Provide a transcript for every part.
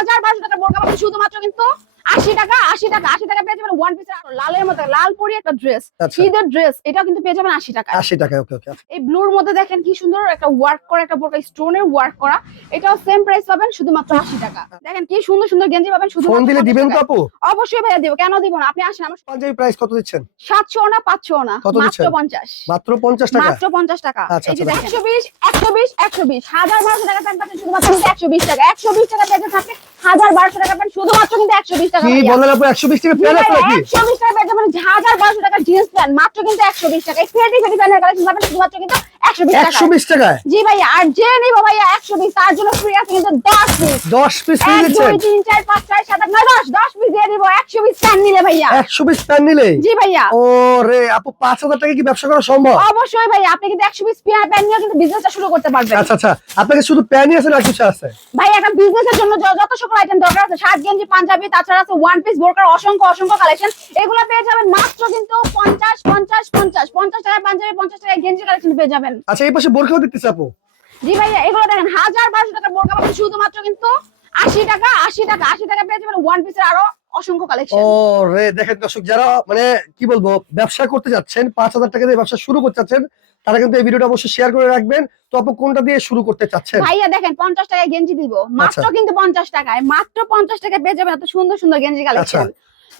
হাজার বারোশো টাকা বোরকা পাবেন শুধুমাত্র কিন্তু আশি টাকা আশি টাকা আশি টাকা পেয়ে যাবেন ওয়ান পিসের লালের মধ্যে লাল পরি একটা ড্রেস। শীতের ড্রেস এটাও কিন্তু পেয়ে যাবেন আশি টাকা আশি টাকা ওকে ওকে এই ব্লুর মধ্যে দেখেন কি সুন্দর একটা ওয়ার্ক করা একটা বোরকা স্টোনের ওয়ার্ক করা এটাও সেম প্রাইস পাবেন শুধুমাত্র আশি টাকা। দেখেন কি সুন্দর সুন্দর গেঞ্জি পাবেন শুধু ফোন দিলে দিবেন তো আপু অবশ্যই ভাইয়া দিব কেন দিব না? আপনি আসেন আমার পাঞ্জাবি প্রাইস কত দিচ্ছেন? সাতশো না পাঁচশো না কত মাত্র দিচ্ছেন? পঞ্চাশ। মাত্র পঞ্চাশ টাকা? মাত্র পঞ্চাশ টাকা। আচ্ছা, এই যে আচ্ছা, দেখেন। একশো বিশ একশো বিশ একশো বিশ। হাজার বারোশো টাকা প্যান্ট পাচ্ছেন শুধুমাত্র কিন্তু একশো বিশ টাকা। একশো বিশ টাকা প্যান্ট থাকবে হাজার বারোশো টাকা প্যান্ট শুধুমাত্র কিন্তু একশো বিশ টাকা কি বলেন আপু একশো বিশ টাকা জি আছে নাকি? একশো বিশ টাকা প্যান্ট মানে হাজার বারোশো টাকা জিন্স প্যান্ট মাত্র কিন্তু একশো বিশ টাকা এই ফেটি প্যান্টের কালেকশন পাবেন শুধুমাত্র কিন্তু একশো বিশ টাকায়। জি ভাইয়া আর যে নিব ভাইয়া একশো বিশ তার জন্য ফ্রি আছে কিন্তু দশ পিস দশ পিস এক দুই তিন চার পাঁচ ছয় সাত আট নয় দশ দশ পিস দিয়ে দিব একশো পিস প্যান্ট নিলে ভাইয়া। একশো পিস প্যান নিলে? জি ভাইয়া। ও রে আপু পাঁচ হাজার টাকা কি ব্যবসা করা সম্ভব? অবশ্যই ভাইয়া আপনি কিন্তু একশো পিস প্যান্ট নিয়ে কিন্তু বিজনেসটা শুরু করতে পারবেন। আচ্ছা আচ্ছা আপনাকে শুধু প্যানই আছে না কিছু আছে? ভাই একটা বিজনেসের জন্য যত সকল আইটেম দরকার আছে শার্ট গেঞ্জি পাঞ্জাবি তাছাড়া আছে ওয়ান পিস বোরকার অসংখ্য অসংখ্য কালেকশন এগুলো পেয়ে যাবেন মাত্র কিন্তু পঞ্চাশ পঞ্চাশ পঞ্চাশ পঞ্চাশ টাকায় পাঞ্জাবি পঞ্চাশ টাকায় গেঞ্জি কালেকশন পেয়ে যাবেন। আচ্ছা এই পাশে বোরখাও দিতেছে আপু। জি ভাইয়া এগুলো দেখেন হাজার বারোশো টাকার বোরকা পাবেন শুধুমাত্র কিন্তু আশি টাকা আশি টাকা আশি টাকা পেয়ে যাবেন ওয়ান পিসের আরও অসংখ্য কালেকশন ও রে দেখেন দর্শক যারা মানে কি বলব ব্যবসা করতে যাচ্ছেন পাঁচ হাজার টাকা দিয়ে ব্যবসা শুরু করতে চাচ্ছেন তারা কিন্তু এই ভিডিওটা অবশ্যই শেয়ার করে রাখবেন। তো আপু কোনটা দিয়ে শুরু করতে চাচ্ছেন? ভাইয়া দেখেন পঞ্চাশ টাকায় গেঞ্জি দিব। মাত্র আচ্ছা। কিন্তু পঞ্চাশ টাকায় মাত্র পঞ্চাশ টাকায় পেয়ে যাবেন এত সুন্দর সুন্দর গেঞ্জি কালেকশন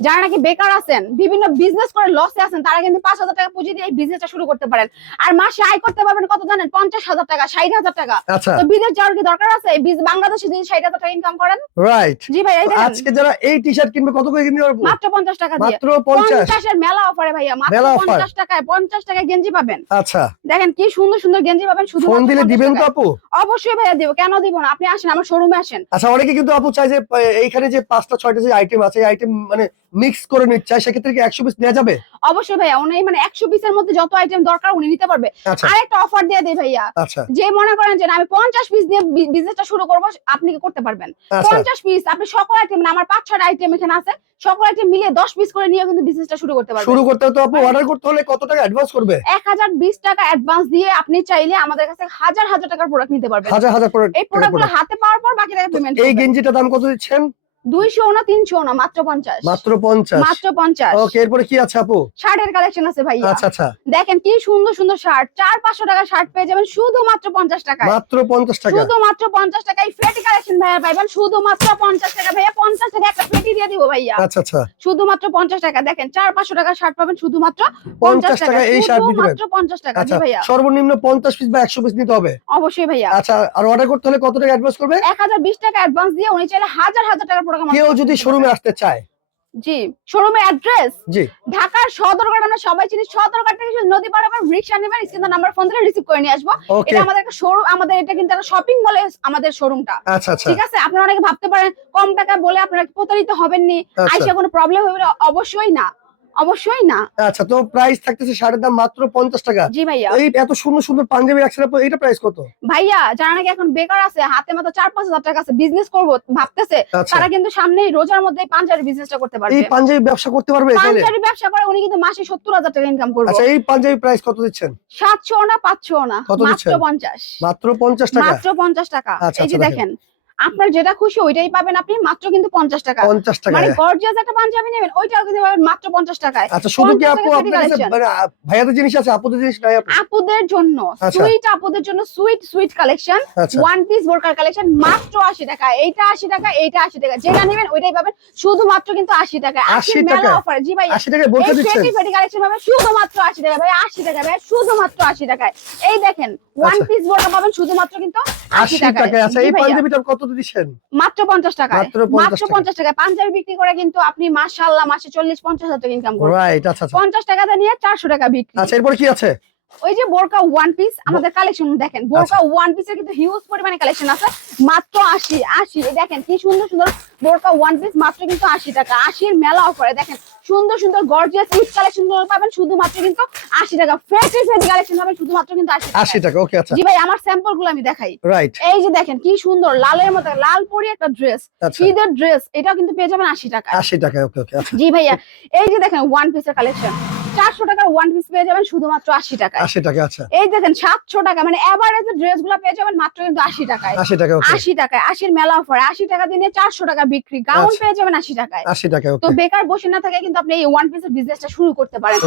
যারা নাকি বেকার আছেন বিভিন্ন বিজনেস করে লসে আছেন তারা কিন্তু পাঁচ হাজার টাকা পুঁজি দিয়ে এই বিজনেসটা শুরু করতে পারেন। আর মাসে আয় করতে পারবেন কত জানেন? পঞ্চাশ হাজার টাকা ষাট হাজার টাকা। আচ্ছা। তো বিদেশ যাওয়ার কি দরকার আছে? বাংলাদেশে যদি ষাট হাজার টাকা ইনকাম করেন? রাইট জি ভাই আজকে যারা এই টি শার্ট কিনবে কত করে কিনবে? মাত্র পঞ্চাশ টাকা দিয়ে। মাত্র পঞ্চাশ। পঞ্চাশের মেলা অফারে ভাইয়া মাত্র পঞ্চাশ টাকায় পঞ্চাশ টাকায় গেঞ্জি পাবেন। আচ্ছা। দেখেন কি সুন্দর সুন্দর গেঞ্জি পাবেন শুধু ফোন দিলে দিবেন তো আপু? অবশ্যই ভাইয়া দিব কেন দিব না? আপনি আসেন আমার শোরুমে আসেন। আচ্ছা অনেকে কিন্তু আপু চাই যে এইখানে যে পাঁচটা ছয়টা যে আইটেম আছে এই আইটেম মানে মিক্স করে নিতে চায় সেক্ষেত্রে কি একশো পিস নেওয়া যাবে? অবশ্যই ভাইয়া উনি মানে একশো পিসের মধ্যে যত আইটেম দরকার উনি নিতে পারবে। আচ্ছা। আরেকটা অফার দিয়ে দেয় ভাইয়া। আচ্ছা। যে মনে করেন যে আমি পঞ্চাশ পিস দিয়ে বিজনেসটা শুরু করব আপনি কি করতে পারবেন? আচ্ছা। পঞ্চাশ পিস আপনি সকল আইটেম আমার পাঁচ ছটা আইটেম এখানে আছে সকল আইটেম মিলিয়ে দশ পিস করে নিয়ে কিন্তু বিজনেসটা শুরু করতে পারবেন। শুরু করতে তো আপু অর্ডার করতে হলে কত টাকা অ্যাডভান্স করবে? এক হাজার বিশ টাকা অ্যাডভান্স দিয়ে আপনি চাইলে আমাদের কাছে হাজার হাজার টাকার প্রোডাক্ট নিতে পারবেন। হাজার হাজার করে এই প্রোডাক্টগুলো হাতে পাওয়ার পর বাকি টাকা পেমেন্ট এই গেঞ্জিটার দাম কত দিচ্ছেন? দুইশো না তিনশো না? মাত্র পঞ্চাশ। মাত্র পঞ্চাশ? মাত্র পঞ্চাশ। ওকে এরপরে কি আছে আপু? শার্টের কালেকশন আছে ভাইয়া। আচ্ছা আচ্ছা। দেখেন কি সুন্দর সুন্দর শার্ট। চার পাঁচশো টাকা শার্ট পেয়ে যাবেন শুধুমাত্র পঞ্চাশ টাকায়। মাত্র পঞ্চাশ টাকা? শুধুমাত্র পঞ্চাশ টাকা এই কালেকশন ভাইয়া পাইবেন শুধুমাত্র পঞ্চাশ টাকা ভাইয়া। পঞ্চাশ টাকা একটা দিয়ে দিব ভাইয়া। আচ্ছা আচ্ছা। শুধুমাত্র পঞ্চাশ টাকা। দেখেন চার পাঁচশো টাকা শার্ট পাবেন শুধুমাত্র পঞ্চাশ টাকা টাকা এই শার্ট মাত্র পঞ্চাশ টাকা। জি আচ্ছা ভাইয়া। সর্বনিম্ন পঞ্চাশ পিস বা একশো পিস নিতে হবে? অবশ্যই ভাইয়া। আচ্ছা আর অর্ডার করতে হলে কত টাকা অ্যাডভান্স করবে? এক হাজার বিশ টাকা অ্যাডভান্স দিয়ে উনি চাইলে হাজার হাজার প্রোডাক্ট কেউ যদি শোরুমে আসতে চায়। জি শোরুমের অ্যাড্রেস জি। ঢাকার সদরঘাট আমরা সবাই চিনি সদরঘাট থেকে নদী পার হবেন রিক্সা নেবেন স্ক্রিন নাম্বার ফোন দিলে রিসিভ করে নিয়ে আসব। এটা আমাদের একটা শোরুম আমাদের এটা কিন্তু একটা শপিং মলে আমাদের শোরুমটা আচ্ছা আচ্ছা। ঠিক আছে? আপনারা অনেকে ভাবতে পারেন কম টাকা বলে আপনারা প্রতারিত হবেন নি আচ্ছা। আইসা কোনো প্রবলেম হবে অবশ্যই না। অবশ্যই না। আচ্ছা তো প্রাইস থাকতেছে শার্টের দাম মাত্র পঞ্চাশ টাকা। জি ভাইয়া। এই এত সুন্দর সুন্দর পাঞ্জাবি রাখছেন আপু এইটা প্রাইস কত? ভাইয়া যারা নাকি এখন বেকার আছে হাতে মাত্র চার পাঁচ হাজার টাকা আছে বিজনেস করব ভাবতেছে আচ্ছা। তারা কিন্তু সামনে রোজার মধ্যে পাঞ্জাবি বিজনেসটা করতে এই পারবে পাঞ্জাবি ব্যবসা করতে পারবে পাঞ্জাবি ব্যবসা করে উনি কিন্তু মাসে সত্তর হাজার টাকা ইনকাম করবে। আচ্ছা এই পাঞ্জাবি প্রাইস কত দিচ্ছেন? সাতশো না পাঁচশো না মাত্র পঞ্চাশ। মাত্র পঞ্চাশ টাকা? মাত্র পঞ্চাশ টাকা। আচ্ছা, এই যে আচ্ছা, দেখেন আপনার যেটা খুশি ওইটাই পাবেন আপনি মাত্র কিন্তু পঞ্চাশ টাকা। পঞ্চাশ টাকা মানে গর্জিয়াস একটা পাঞ্জাবি নেবেন ওইটাও কিন্তু পাবেন মাত্র পঞ্চাশ টাকায়। আচ্ছা শুধু কি আপু আপনার কাছে। মানে ভাইয়াদের জিনিস আছে আপুদের জিনিস নাই আপু আপুদের জন্য আচ্ছা। সুইট আপুদের জন্য sweet sweet collection one piece বোরকার কালেকশন মাত্র আশি টাকা। এইটা আশি টাকা এইটা আশি টাকা। যেটা নেবেন ওইটাই পাবেন শুধুমাত্র কিন্তু আশি টাকা 80 আশি মেলা টাকায়? অফার জি ভাই আশি টাকায় বলতে এই দিচ্ছেন? ফেটি ফেটি কালেকশন পাবেন শুধুমাত্র আশি টাকা ভাই আশি টাকা ভাই শুধুমাত্র আশি টাকায়। এই দেখেন ওয়ান। পিস বোরকা পাবেন শুধুমাত্র কিন্তু আশি টাকায়। টাকায়। আচ্ছা এই ভাইয়া। পাঞ্জাবিটা কত দিচ্ছেন? মাত্র পঞ্চাশ টাকায়। মাত্র 50 টাকা। পাঞ্জাবি বিক্রি করে কিন্তু আপনি মাসে চল্লিশ পঞ্চাশ হাজার টাকা ইনকাম রাইট আচ্ছা আচ্ছা। নিয়ে চারশো টাকা বিক্রি। আচ্ছা এরপর কি আছে? ওই যে বোরকা ওয়ান পিস আমাদের কালেকশন দেখেন বোরকা ওয়ান পিসের কিন্তু হিউজ পরিমাণে কালেকশন আছে। মাত্র আশি আশি। দেখেন কি সুন্দর সুন্দর বোরকা ওয়ান পিস মাত্র কিন্তু আশি টাকা। আশির মেলা অফারে দেখেন সুন্দর সুন্দর গর্জিয়াস পিস কালেকশনগুলো পাবেন। শুধুমাত্র কিন্তু আশি টাকা। ফ্রেশ ফ্রেশ কালেকশন হবে শুধুমাত্র কিন্তু 80 টাকা 80 টাকা ওকে আচ্ছা। জি ভাই আমার স্যাম্পলগুলো আমি দেখাই। রাইট এই যে দেখেন কি সুন্দর লালের মতো লাল পরি একটা ড্রেস ফিদার ঈদের ড্রেস এটাও কিন্তু পেয়ে যাবেন আশি টাকা আশি টাকা ওকে ওকে আচ্ছা। জি ভাইয়া এই যে দেখেন ওয়ান পিসের কালেকশন চারশো টাকার ওয়ান পিস পেয়ে যাবেন শুধুমাত্র আশি টাকায়। আশি টাকা আচ্ছা। এই দেখেন সাতশো টাকা মানে এভারেজ ড্রেসগুলো পেয়ে যাবেন মাত্র কিন্তু আশি টাকায়। আশি টাকা আশি টাকায় আশির মেলা অফার আশি টাকা দিয়ে চারশো টাকা বিক্রি গাউন আচ্ছা। পেয়ে যাবেন আশি টাকায়। আশি টাকা তো বেকার বসে না থাকে কিন্তু আপনি এই ওয়ান পিসের বিজনেসটা শুরু করতে পারেন।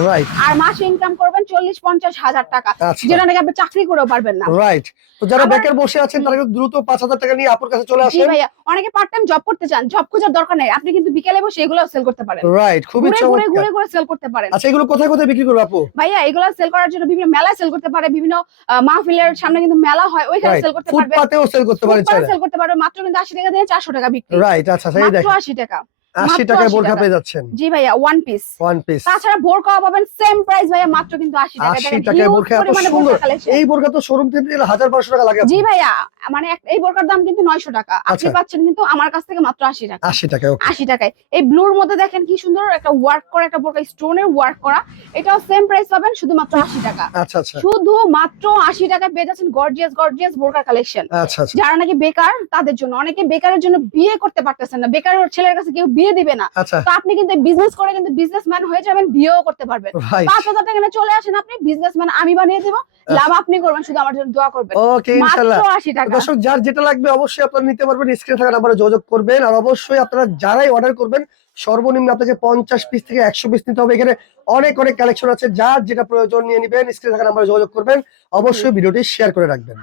আর মাসে ইনকাম করবেন চল্লিশ পঞ্চাশ হাজার টাকা আচ্ছা। যেটা নাকি আপনি চাকরি করেও পারবেন না। রাইট তো যারা বেকার বসে আছেন তারা কিন্তু দ্রুত পাঁচ হাজার টাকা নিয়ে আপুর কাছে চলে আসেন। ভাইয়া অনেকে পার্ট টাইম জব করতে চান জব খোঁজার দরকার নেই। আপনি কিন্তু বিকেলে বসে এগুলো সেল করতে পারেন। রাইট খুবই চমৎকার। ঘুরে ঘুরে সেল করতে পারেন। আচ্ছা এগুলো কোথায় কোথায় বিক্রি করবে আপু? ভাইয়া এগুলো সেল করার জন্য বিভিন্ন মেলায় সেল করতে পারে বিভিন্ন মাহফিলের সামনে কিন্তু মেলা হয় ওইখানে সেল করতে পারবে। ফুটপাতেও সেল করতে পারে সেল করতে পারবে মাত্র কিন্তু আশি টাকা দিয়ে চারশো টাকা বিক্রি। রাইট আচ্ছা সেই দেখো দেখেন। আশি টাকা। আশি মাত্র টাকায় বোরখা পেয়ে যাচ্ছেন। জি ভাইয়া ওয়ান পিস ওয়ান পিস তাছাড়া বোরকাও পাবেন সেম প্রাইস ভাইয়া মাত্র কিন্তু আশি টাকা। আশি দেখেন, টাকায় বোরখা এত সুন্দর। এই বোরখা তো শোরুম থেকে নিলে হাজার বারোশো টাকা লাগে। জি ভাইয়া মানে এই বোরকার দাম কিন্তু নয়শো টাকা। আপনি আচ্ছা। পাচ্ছেন কিন্তু আমার কাছ থেকে মাত্র আশি টাকা। আশি টাকা ওকে আশি টাকায়। এই ব্লুর মধ্যে দেখেন কি সুন্দর একটা ওয়ার্ক করা একটা বোরকা স্টোনের ওয়ার্ক করা। এটাও সেম প্রাইস পাবেন শুধুমাত্র আশি টাকা। আচ্ছা আচ্ছা। শুধু মাত্র আশি টাকায় পেয়ে যাচ্ছেন গর্জিয়াস গর্জিয়াস বোরকার কালেকশন আচ্ছা আচ্ছা। যারা নাকি বেকার তাদের জন্য। অনেকে বেকারের জন্য বিয়ে করতে পারতেছেন না। বেকার ছেলের কাছে কেউ বিয়ে দিবে না। আচ্ছা। তো আপনি কিন্তু বিজনেস করে কিন্তু বিজনেসম্যান হয়ে যাবেন বিয়েও করতে পারবেন। পাঁচ হাজার টাকা চলে আসেন আপনি বিজনেসম্যান আমি বানিয়ে দেবো লাভ আপনি করবেন শুধু আমার জন্য দোয়া করবেন। ওকে টাকা। দর্শক যার যেটা লাগবে অবশ্যই আপনারা নিতে পারবেন স্ক্রিনে থাকা নাম্বারে যোগাযোগ করবেন আর অবশ্যই আপনারা যারাই অর্ডার করবেন সর্বনিম্ন আপনাকে পঞ্চাশ পিস থেকে একশো পিস নিতে হবে। এখানে অনেক অনেক কালেকশন আছে যার যেটা প্রয়োজন নিয়ে নিবেন স্ক্রিনে থাকা নাম্বারে যোগাযোগ করবেন। অবশ্যই ভিডিওটি শেয়ার করে রাখবেন।